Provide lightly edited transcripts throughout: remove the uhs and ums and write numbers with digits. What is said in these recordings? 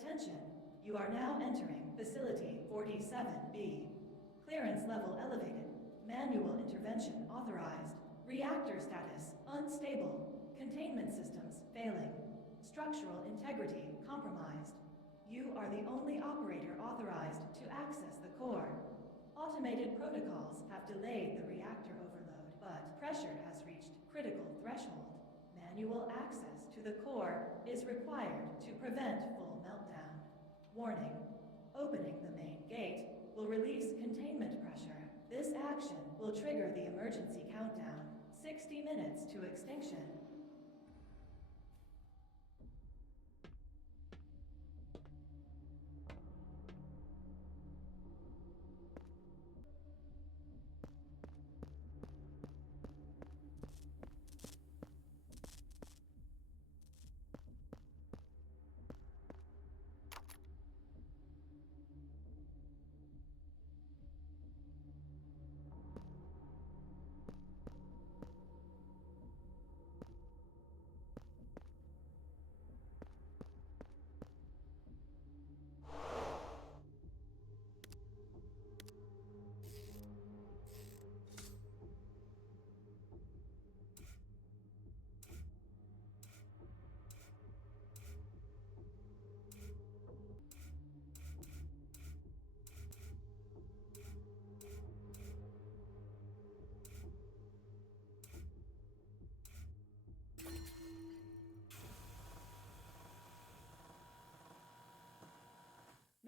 Attention, you are now entering Facility 47B. Clearance level elevated. Manual intervention authorized. Reactor status unstable. Containment systems failing. Structural integrity compromised. You are the only operator authorized to access the core. Automated protocols have delayed the reactor overload, but pressure has reached critical threshold. Manual access to the core is required to prevent full meltdown. Warning, opening the main gate will release containment pressure. This action will trigger the emergency countdown, 60 minutes to extinction.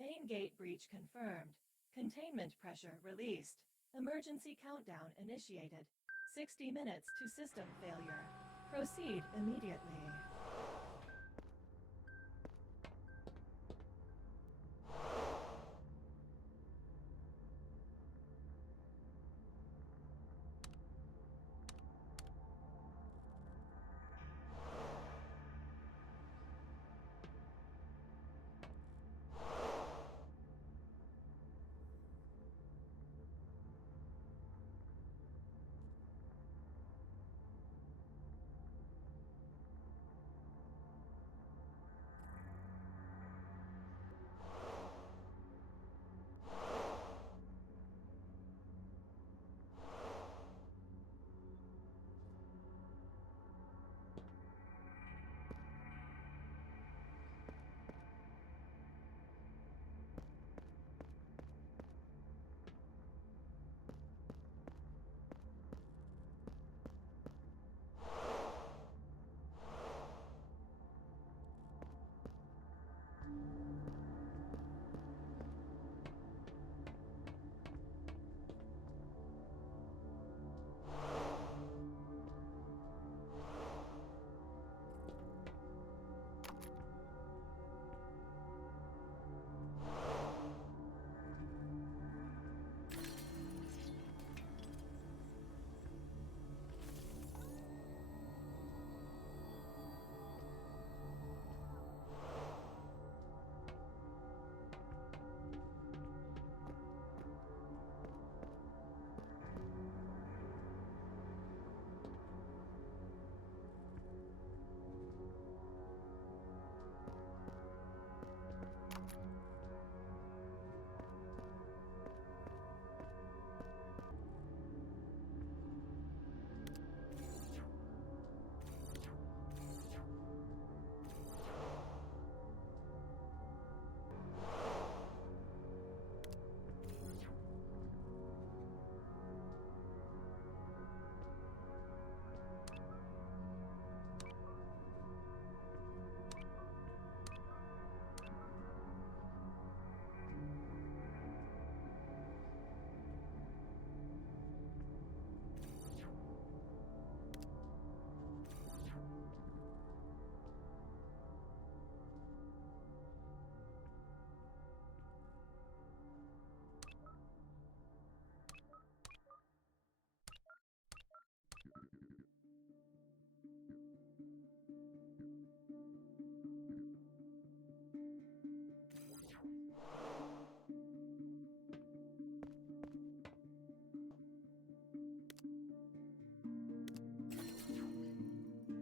Main gate breach confirmed. Containment pressure released. Emergency countdown initiated. 60 minutes to system failure. Proceed immediately.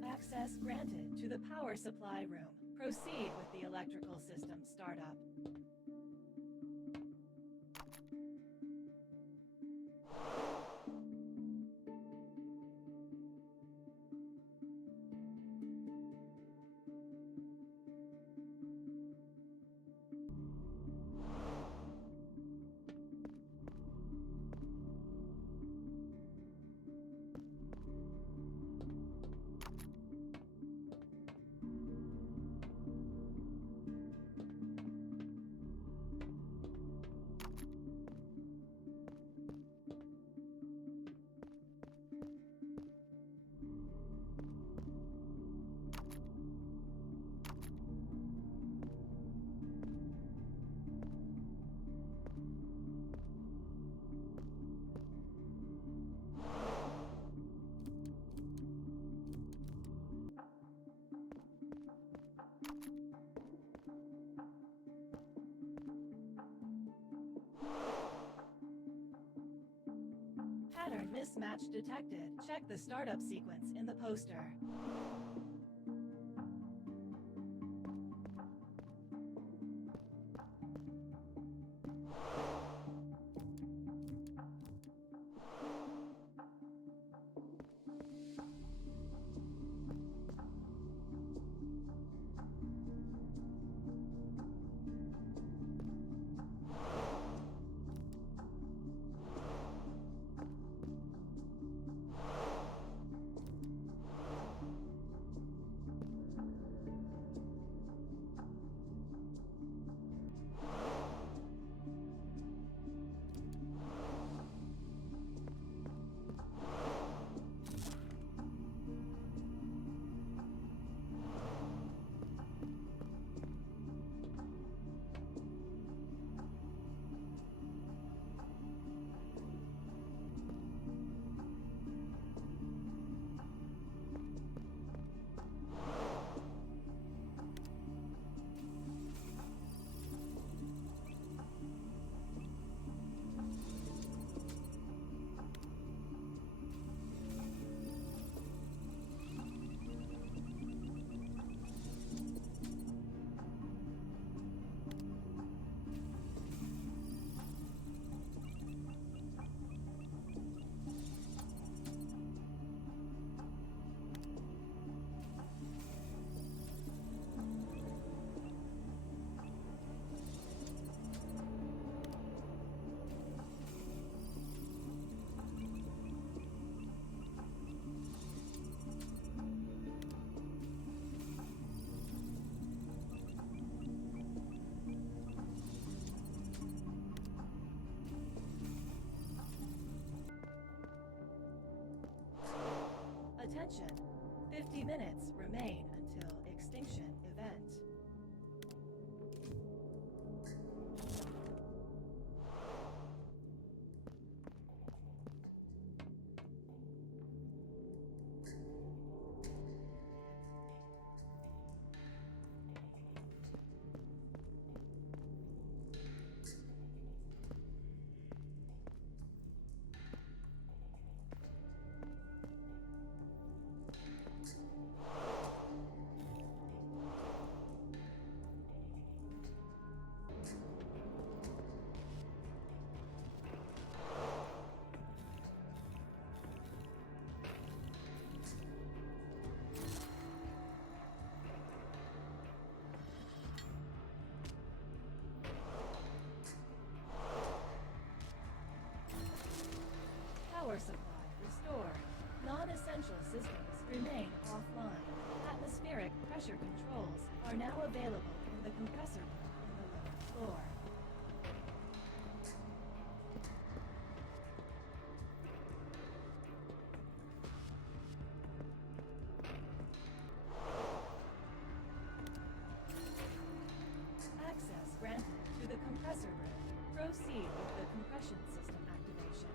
Access granted to the power supply room. Proceed with the electrical system startup. Pattern mismatch detected. Check the startup sequence in the poster. Attention! 50 minutes remain until extinction event. Power supply restored. Non-essential systems remain offline. Atmospheric pressure controls are now available in the compressor room in the lower floor. Access granted to the compressor room. Proceed with the compression system activation.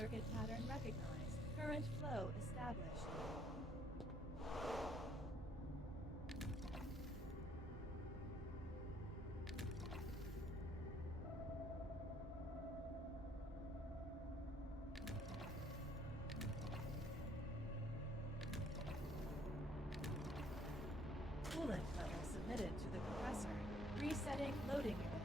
Circuit pattern recognized. Current flow established. Coolant level submitted to the compressor. Resetting loading unit.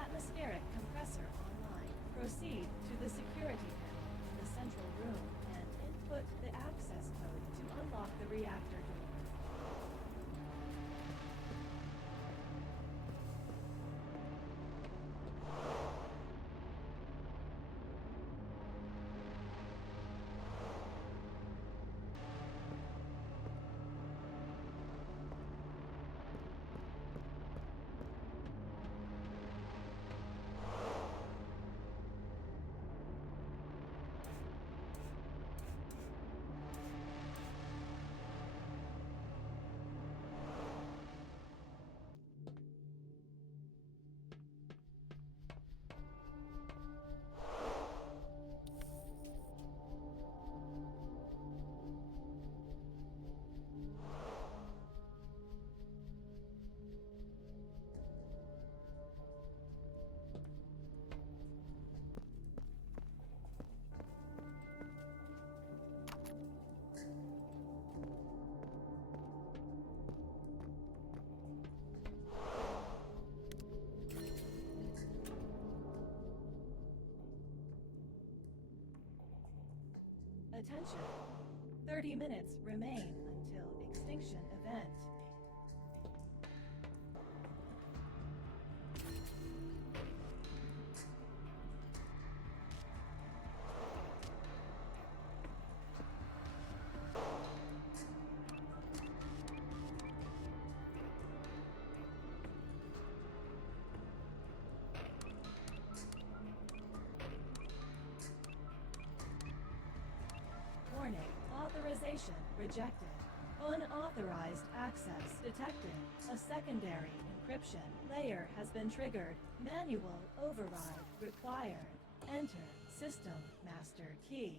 Atmospheric compressor online. Proceed to the security panel in the central room and input the access code to unlock the reactor door. Attention. 30 minutes remain until extinction event. Warning, authorization rejected. Unauthorized access detected. A secondary encryption layer has been triggered. Manual override required. Enter system master key.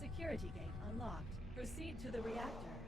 Security gate unlocked. Proceed to the reactor.